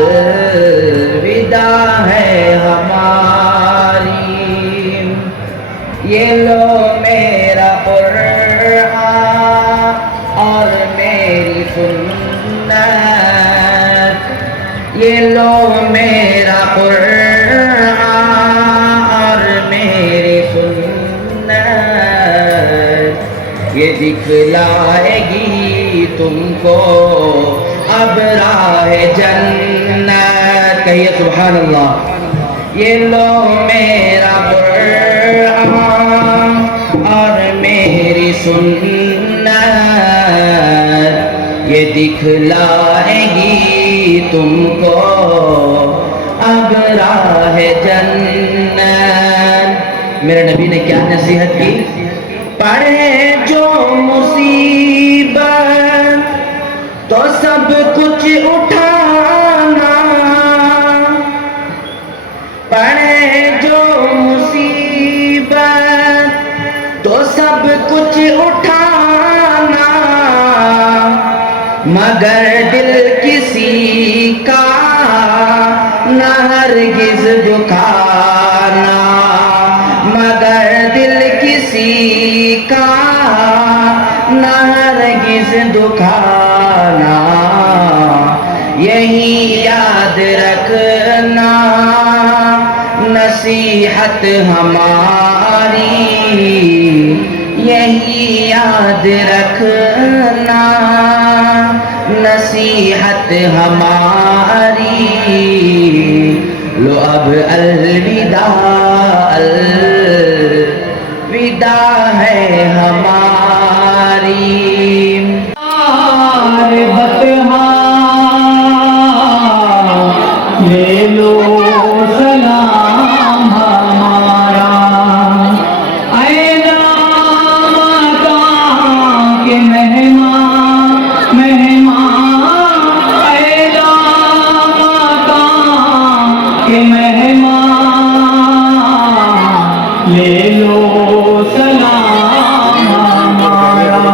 الوداع ہے ہماری، یہ لو میرا قرآن اور میری سنت، یہ لو میرا قرآن اور میری سنت، یہ دکھلائے گی تم کو اب راہ جنت۔ کہیے سبحان اللہ۔ یہ لو میرا قرآن اور میری سنت، یہ دکھلائے گی تم کو اب راہ جنت۔ میرے نبی نے کیا نصیحت کی؟ پڑھے جو مصیبت تو سب کچھ اٹھانا، پڑھے جو مصیبت تو سب کچھ اٹھانا، مگر دل کسی کا نہ ہرگز دکھانا، مگر دل کسی کا نہ ہرگز دکھانا، یہی یاد رکھنا نصیحت ہماری، یہی یاد رکھنا نصیحت ہماری۔ لو اب الوداع، الوداع ہے ہماری۔ لے لو سلام ہمارا، اے نام مکان کے مہمان، مہمان، اے نام مکان کے مہمان، لے لو سلام ہمارا۔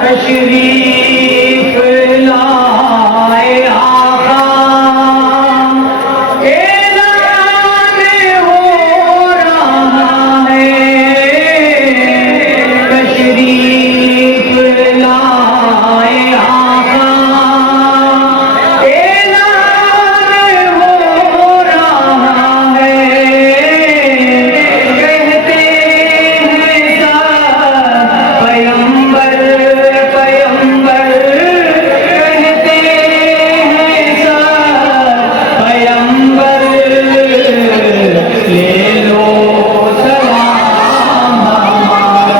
تشریف لائے آقا، اعلان ہو رہا ہے، تشریف لائے آقا، اعلان ہو رہا ہے، کہتے ہیں سب پیغمبر، پیغمبر کہتے ہیں سب پیغمبر، لے لو سلام ہمارا۔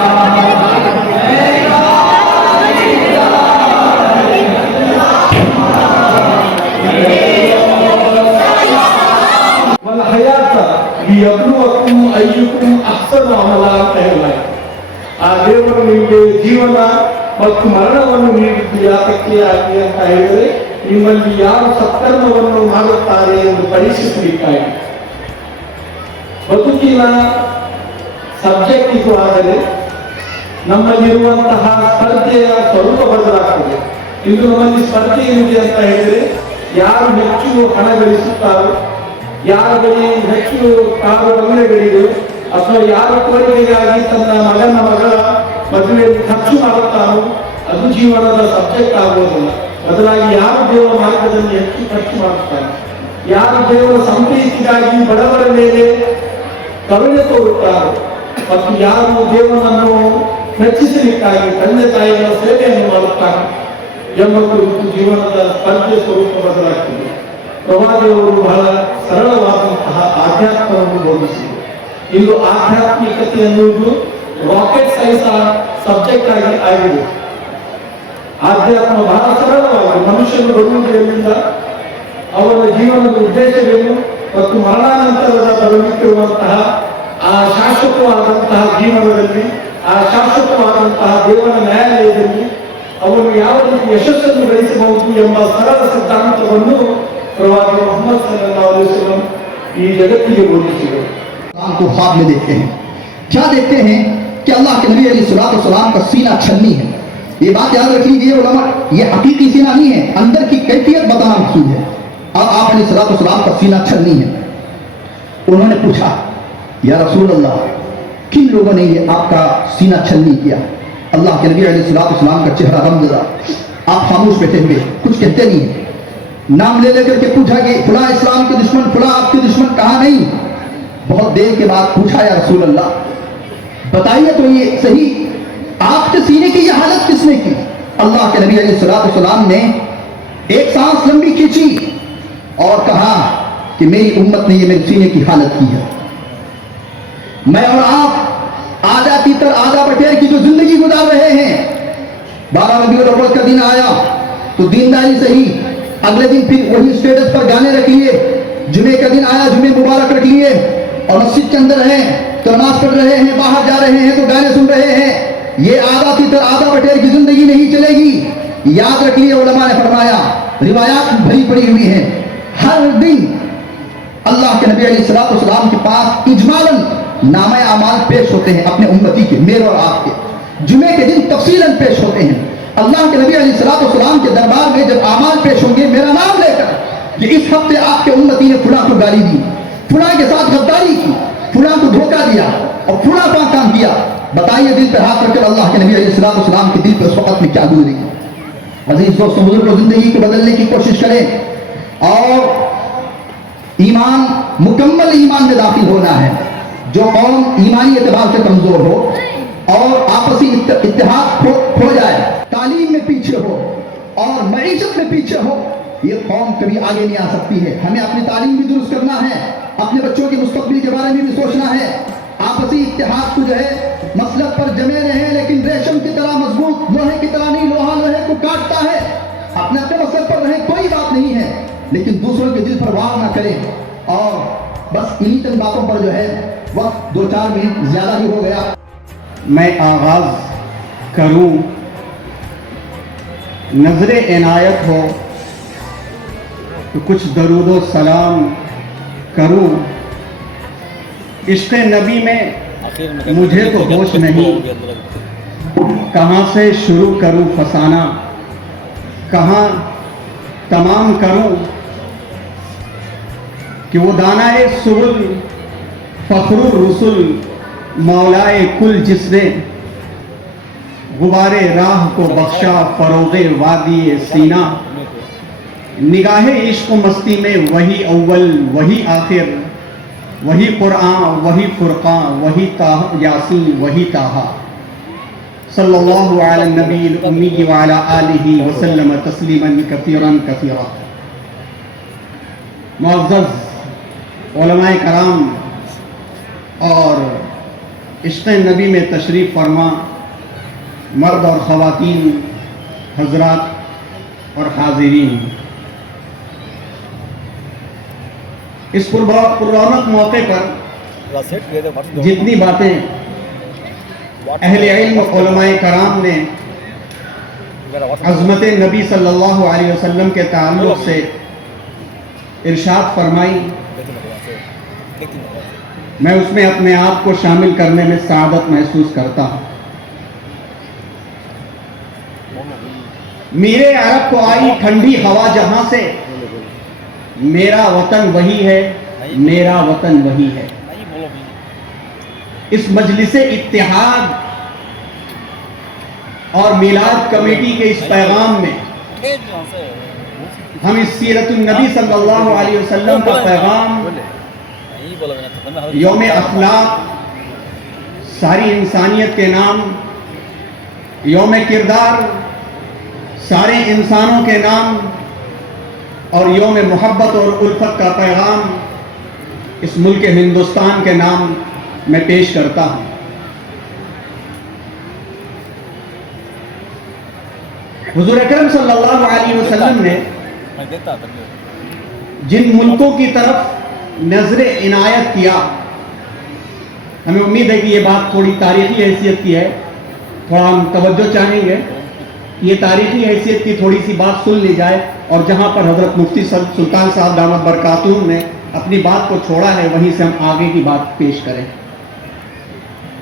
والحیات لیبلوکم ایکم ಅಹ್ಸನು ಅಮಲಾ ಅಂತ ಹೇಳಲಾಗಿದೆ. ಆ ದೇವರು ನಿಮಗೆ ಜೀವನ ಮತ್ತು ಮರಣವನ್ನು ನೀಡಿದ್ದು ಯಾತಕ್ಕೆ ಆಗಿ ಅಂತ ಹೇಳಿದರೆ ನಿಮ್ಮಲ್ಲಿ ಯಾರು ಸತ್ಕರ್ಮವನ್ನು ಮಾಡುತ್ತಾರೆ ಎಂದು ಪರೀಕ್ಷಿಸಬೇಕಾಗಿದೆ. ಬದುಕಿನ ಸಬ್ಜೆಕ್ಟ್ ಇದು ಆದರೆ ನಮ್ಮಲ್ಲಿರುವಂತಹ ಸ್ಪರ್ಧೆಯ ಸ್ವರೂಪ ಬದಲಾಗ್ತದೆ. ಇಂದು ನಮ್ಮಲ್ಲಿ ಸ್ಪರ್ಧೆ ಏನಿದೆ ಅಂತ ಹೇಳಿದರೆ ಯಾರು ಹೆಚ್ಚು ಹಣ ಗಳಿಸುತ್ತಾರೋ, ಯಾರ ಬಳಿ ಹೆಚ್ಚು ಕಾರು ಬಂಗಲೆಗಳಿದೆ, ಅಥವಾ ಯಾರ ಕೋರಿಕೆಗಾಗಿ ತನ್ನ ಮಗನ ಮಗಳ ಮದುವೆಯಲ್ಲಿ ಖರ್ಚು ಮಾಡುತ್ತಾನೋ ಅದು ಜೀವನದ ಸಬ್ಜೆಕ್ಟ್ ಆಗುವುದಿಲ್ಲ. ಬದಲಾಗಿ ಯಾರು ದೇವರ ಮಾರ್ಗದಲ್ಲಿ ಹೆಚ್ಚು ಖರ್ಚು ಮಾಡುತ್ತಾರೆ, ಯಾರು ದೇವರ ಸಂಪ್ರೀತಿಗಾಗಿ ಬಡವರ ಮೇಲೆ ಕರುಣೆ ತೋರುತ್ತಾರೆ, ಮತ್ತು ಯಾರು ದೇವರನ್ನು ಮೆಚ್ಚಿಸಲಿಕ್ಕಾಗಿ ತಂದೆ ತಾಯಿಗಳ ಸೇವೆಯನ್ನು ಮಾಡುತ್ತಾರೆ ಎಂಬ ಕುರಿತು ಜೀವನದ ಸ್ಪರ್ಧೆ ಸ್ವರೂಪ ಬದಲಾಗ್ತದೆ. ಪ್ರವಾದಿಯವರು ಬಹಳ ಸರಳವಾದಂತಹ ಆಧ್ಯಾತ್ಮವನ್ನು ಬೋಧಿಸಿದರು. ಇಂದು ಆಧ್ಯಾತ್ಮಿಕತೆ ಎನ್ನುವುದು ರಾಕೆಟ್ ಸೈನ್ಸ್ ಸಬ್ಜೆಕ್ಟ್ ಆಗಿದೆ. ಆಧ್ಯಾತ್ಮ ಬಹಳ ಸರಳವಾಗಿದೆ. ಮನುಷ್ಯನು ಬರುವುದು ಎಲ್ಲಿಂದ, ಅವರ ಜೀವನದ ಉದ್ದೇಶವೇನು ಮತ್ತು ಮರಣಾನಂತರದ ಬರಲಿಕ್ಕಿರುವಂತಹ ಆ ಶಾಶ್ವತವಾದಂತಹ ಜೀವನದಲ್ಲಿ, ಆ ಶಾಶ್ವತವಾದಂತಹ ದೇವರ ನ್ಯಾಯಾಲಯದಲ್ಲಿ ಅವನು ಯಾವ ರೀತಿ ಯಶಸ್ಸನ್ನು ಗಳಿಸಬಹುದು ಎಂಬ ಸರಳ ಸಿದ್ಧಾಂತವನ್ನು ಪ್ರವಾದಿ ಮುಹಮ್ಮದ್ ಸಲ್ಲಲ್ಲಾಹು ಅಲೈಹಿ ವಸಲ್ಲಂ ಈ ಜಗತ್ತಿಗೆ ಬೋಧಿಸಿದರು. کو خواب میں دیکھتے ہیں. کیا دیکھتے ہیں کہ اللہ کے نبی علیہ الصلوۃ والسلام کا سینہ چھلنی ہے. یہ بات یاد رکھ لیجیے علماء, یہ حقیقی سینہ نہیں ہے, اندر کی کیفیت بتانا مقصود ہے. اب آپ علیہ الصلوۃ والسلام کا سینہ چھلنی ہے. انہوں نے پوچھا یا رسول اللہ کن لوگوں نے یہ آپ کا سینہ چھلنی کیا؟ اللہ کے نبی علیہ الصلوۃ والسلام کا چہرہ غم زدہ, آپ خاموش بیٹھے ہوئے کچھ کہتے نہیں ہیں. نام لے کر کے پوچھا کہ فلاں اسلام کے دشمن, فلاں آپ کے دشمن, کہا نہیں. بہت دیر کے بعد پوچھا یا رسول اللہ بتائیے تو یہ صحیح آپ کے سینے کی یہ حالت کس نے کی؟ اللہ کے نبی علیہ الصلوۃ والسلام نے ایک سانس لمبی کھینچی اور کہا کہ میری امت نے یہ میرے سینے کی حالت کی ہے. میں اور آپ آدھا تیتر آدھا بٹیر کی جو زندگی گزار رہے ہیں, 12 ربیع الاول کا دن آیا تو دینداری صحیح, اگلے دن پھر وہی اسٹیٹس پر گانے رکھ لیے, جمعے کا دن آیا جمعے مبارک رکھ لیے, اور مسجد کے اندر ہیں تو نماز پڑھ رہے ہیں, باہر جا رہے ہیں تو گانے سن رہے ہیں. یہ آدھا تیتر آدھا بٹیر کی زندگی نہیں چلے گی. یاد رکھ لیے علماء نے فرمایا, روایات بھری پڑی ہوئی ہیں, ہر دن اللہ کے نبی علیہ الصلوۃ والسلام کے پاس اجمالاً نامہ اعمال پیش ہوتے ہیں اپنے امتی کے, میرے اور آپ کے. جمعے کے دن تفصیلاً پیش ہوتے ہیں. اللہ کے نبی علیہ الصلوۃ والسلام کے دربار میں جب اعمال پیش ہوں گے میرا نام لے کر کہ اس ہفتے آپ کے امتی نے فلاں کو گالی دی, فلاں کے ساتھ غداری کی, فلاں کو دھوکہ دیا اور فلاں کام کیا, بتائیے دل پہ ہاتھ رکھ کر اللہ کے نبی علیہ الصلوۃ والسلام کے دل پہ اس وقت میں کیا گزری. عزیز دوستوں بزرگوں, زندگی کو بدلنے کی کوشش کریں اور ایمان, مکمل ایمان میں داخل ہونا ہے. جو قوم ایمانی اعتبار سے کمزور ہو اور آپسی اتحاد کھو جائے, تعلیم میں پیچھے ہو اور معیشت میں پیچھے ہو, یہ قوم کبھی آگے نہیں آ سکتی ہے. ہمیں اپنی تعلیم بھی درست کرنا ہے, اپنے بچوں کے مستقبل کے بارے میں بھی سوچنا ہے. آپسی اتحاد کو جو ہے مسلک پر جمے رہیں, لیکن ریشم کی طرح مضبوط, لوہے کی طرح نہیں. لوہا لوہے کو کاٹتا ہے. اپنے مسلک پر رہیں کوئی بات نہیں ہے, لیکن دوسروں کے دل پر وار نہ کریں. اور بس انہی چند باتوں پر جو ہے وقت 2-4 منٹ زیادہ ہی ہو گیا. میں آغاز کروں, نظر عنایت ہو تو کچھ درود و سلام کروں. عشق نبی میں مجھے تو ہوش نہیں, کہاں سے شروع کروں فسانہ, کہاں تمام کروں. کہ وہ دانائے سبل فخر الرسل مولائے کل, جس نے غبار راہ کو بخشا فروغ وادی سینہ. نگاہ عشق و مستی میں وہی اول وہی آخر, وہی قرآن وہی فرقان وہی یاسین وہی طٰہٰ. صلی اللہ علی النبی الامی وعلی آلہ وسلم تسلیما کثیرا کثیرا. معزز علماء کرام اور عشق نبی میں تشریف فرما مرد اور خواتین, حضرات اور حاضرین, اس پررونق موقع پر جتنی باتیں اہل علم علماء کرام نے عظمت نبی صلی اللہ علیہ وسلم کے تعلق سے ارشاد فرمائی, میں اس میں اپنے آپ کو شامل کرنے میں سعادت محسوس کرتا ہوں. میرے عرب کو آئی ٹھنڈی ہوا جہاں سے, میرا وطن وہی ہے, میرا وطن وہی ہے. اس مجلس اتحاد اور میلاد کمیٹی کے اس پیغام میں ہم اس سیرت النبی صلی اللہ علیہ وسلم کا پیغام, یوم اخلاق ساری انسانیت کے نام, یوم کردار سارے انسانوں کے نام, اور یوم محبت اور الفت کا پیغام اس ملک ہندوستان کے نام میں پیش کرتا ہوں. حضور اکرم صلی اللہ علیہ وسلم نے جن ملکوں کی طرف نظر عنایت کیا, ہمیں امید ہے کہ یہ بات تھوڑی تاریخی حیثیت کی ہے, تھوڑا ہم توجہ چاہیں گے, یہ تاریخی حیثیت کی تھوڑی سی بات سن لی جائے. اور جہاں پر حضرت مفتی سلطان صاحب دامت برکاتہم نے اپنی بات کو چھوڑا ہے وہیں سے ہم آگے کی بات پیش کریں۔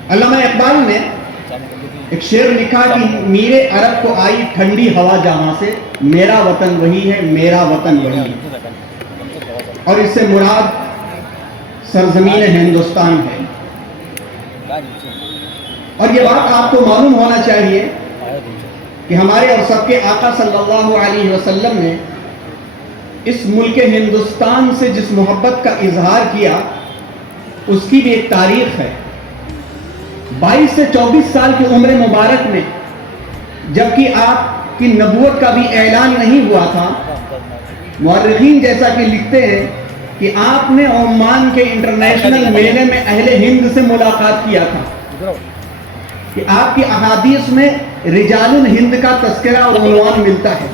علامہ اقبال نے ایک شعر لکھا کہ میرے عرب کو آئی ٹھنڈی ہوا جہاں سے، میرا وطن وہی ہے، میرا وطن وہی ہے، اور اس سے مراد سرزمین ہندوستان ہے۔ اور یہ بات آپ کو معلوم ہونا چاہیے کہ ہمارے اور سب کے آقا صلی اللہ علیہ وسلم نے اس ملک ہندوستان سے جس محبت کا اظہار کیا اس کی بھی ایک تاریخ ہے۔ 22 سے 24 سال کی عمر مبارک میں جبکہ آپ کی نبوت کا بھی اعلان نہیں ہوا تھا، مورخین جیسا کہ لکھتے ہیں کہ آپ نے عمان کے انٹرنیشنل میلے میں اہل ہند سے ملاقات کیا تھا، کہ آپ کی احادیث میں رجال الہند کا تذکرہ اور عنوان ملتا ہے۔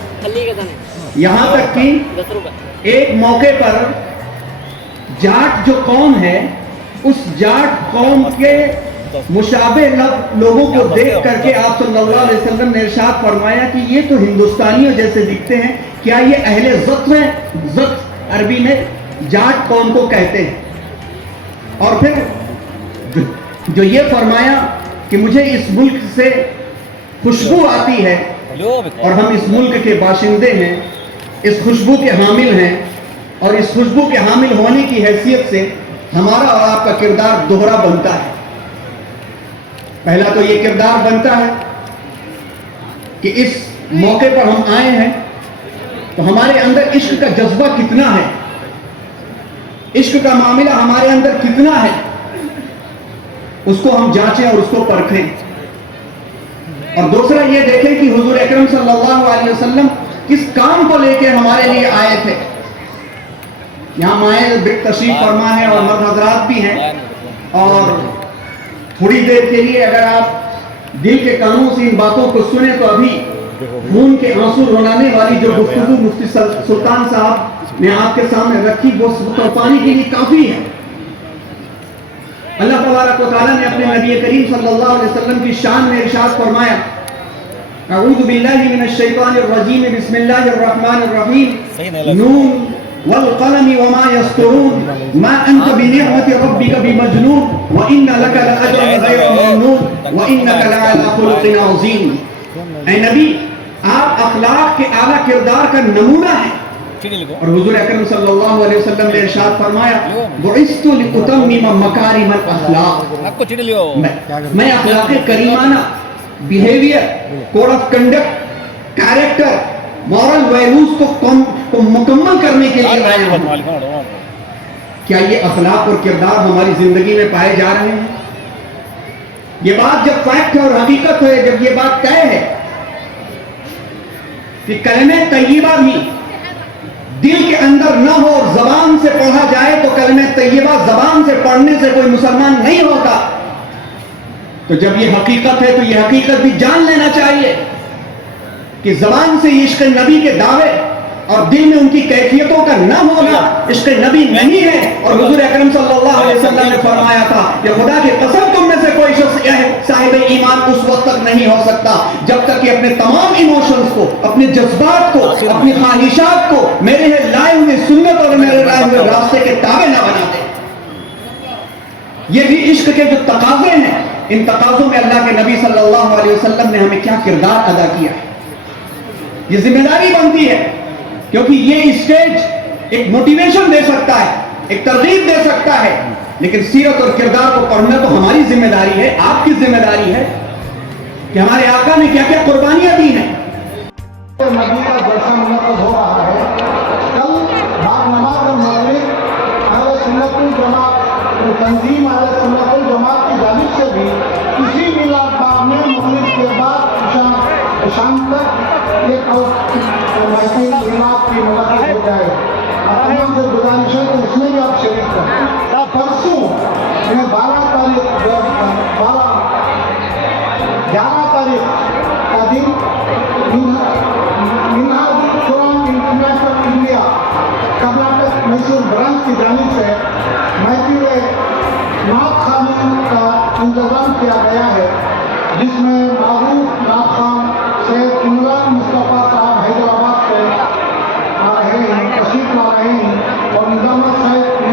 یہاں تک کہ ایک موقع پر جاٹ جو قوم ہے، اس جاٹ قوم کے مشابہ لوگوں کو دیکھ کر کے آپ صلی اللہ علیہ وسلم نے ارشاد فرمایا کہ یہ تو ہندوستانیوں جیسے دکھتے ہیں، کیا یہ اہل زط ہیں؟ زط عربی میں جاٹ قوم کو کہتے ہیں۔ اور پھر جو یہ فرمایا کہ مجھے اس ملک سے خوشبو آتی ہے اور ہم اس ملک کے باشندے ہیں، اس خوشبو کے حامل ہیں، اور اس خوشبو کے حامل ہونے کی حیثیت سے ہمارا اور آپ کا کردار دوہرا بنتا ہے۔ پہلا تو یہ کردار بنتا ہے کہ اس موقع پر ہم آئے ہیں تو ہمارے اندر عشق کا جذبہ کتنا ہے، عشق کا معاملہ ہمارے اندر کتنا ہے، اس کو ہم جانچیں اور اس کو پرکھیں۔ اور دوسرا یہ دیکھیں کہ حضور اکرم صلی اللہ علیہ وسلم کس کام کو لے کے ہمارے لیے آئے تھے۔ یہاں مائیں تشریف فرما ہے اور مرد حضرات بھی ہیں، اور تھوڑی دیر کے لیے اگر آپ دل کے کانوں سے ان باتوں کو سنیں تو ابھی خون کے آنسو رلانے والی جو گفتگو مفتی سلطان صاحب نے آپ کے سامنے رکھی وہ پانی کے لیے کافی ہے۔ اللہ تبارک و تعالیٰ نے اپنے نبی کریم صلی اللہ علیہ وسلم کی شان میں ارشاد فرمایا، اعوذ باللہ من الشیطان الرجیم بسم اللہ الرحمن الرحیم، نون والقلم وما يسطرون ما انت بنعمت ربك بمجنون وان لك لاجرا غیر ممنون وانك لعلى خلق عظیم۔ اے نبی، آپ اخلاق کے اعلیٰ کردار کا نمونہ ہیں، اور حضور اکرم صلی اللہ علیہ وسلم نے ارشاد فرمایا، بعثت لاتمم مکارم الاخلاق، میں اخلاق کریمانہ، behaviour, code of conduct, character, moral values کو مکمل کرنے کے لیے آیا ہوں۔ کیا یہ اخلاق اور کردار ہماری زندگی میں پائے جا رہے ہیں؟ یہ بات جب فیکٹ ہے اور حقیقت ہے، جب یہ بات طے ہے کہ کلمہ طیبہ بھی دل کے اندر نہ ہو اور زبان سے پڑھا جائے تو کلمہ طیبہ زبان سے پڑھنے سے کوئی مسلمان نہیں ہوتا، تو جب یہ حقیقت ہے تو یہ حقیقت بھی جان لینا چاہیے کہ زبان سے عشق نبی کے دعوے اور دل میں ان کی کیفیتوں کا نہ ہونا عشق نبی نہیں ہے۔ اور حضور اکرم صلی اللہ علیہ وسلم نے فرمایا تھا کہ خدا کی قسم تم میں سے کوئی شخص صاحب ایمان اس وقت تک نہیں ہو سکتا جب تک کہ اپنے تمام ایموشنز کو، اپنے جذبات کو، اپنی خواہشات کو میرے لائے ہوئے سنت اور میرے لائے ہوئے راستے کے تابع نہ بنا دے۔ یہ بھی عشق کے جو تقاضے ہیں، ان تقاضوں میں اللہ کے نبی صلی اللہ علیہ وسلم نے ہمیں کیا کردار ادا کیا ہے، یہ ذمہ داری بنتی ہے، کیونکہ یہ اسٹیج ایک موٹیویشن دے سکتا ہے، ایک ترغیب دے سکتا ہے، لیکن سیرت اور کردار کو پڑھنا تو ہماری ذمہ داری ہے، آپ کی ذمہ داری ہے کہ ہمارے آقا نے کیا کیا قربانیاں دی ہیں۔ نبی کا جلسہ منعقد ہو رہا ہے۔ کل بعد نماز المغرب اہل سنت الجماعت تنظیم اہل سنت الجماعت کی جانب سے بھی اسی میلاد باغ میں مغرب کے بعد شام تک ایک محفل میلاد کی منعقد ہو جائے۔ آپ سے گزارش ہے کہ اس میں بھی آپ شریک کریں۔ پرسوں میں 11 تاریخ کا دن international India Karnataka Mysore branch کی جانب سے محفل نعت خوانی کا انتظام کیا گیا ہے، جس میں معروف نعت خوان سید عمران مصطفیٰ صاحب حیدرآباد سے آ رہے ہیں، تشریف لا رہے ہیں، اور نظامت صاحب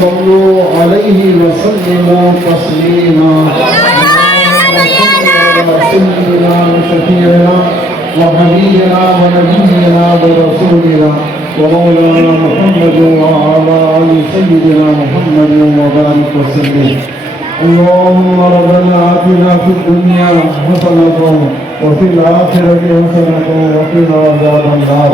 صلوا عليه وسلموا تسليما. سيدنا وشفيعنا وحبيبنا ونبينا ورسولنا ومولانا محمد وعلى آل سيدنا محمد وبارك وسلم. اللهم ربنا آتنا في الدنيا حسنة وفي الآخرة حسنة وقنا عذاب النار.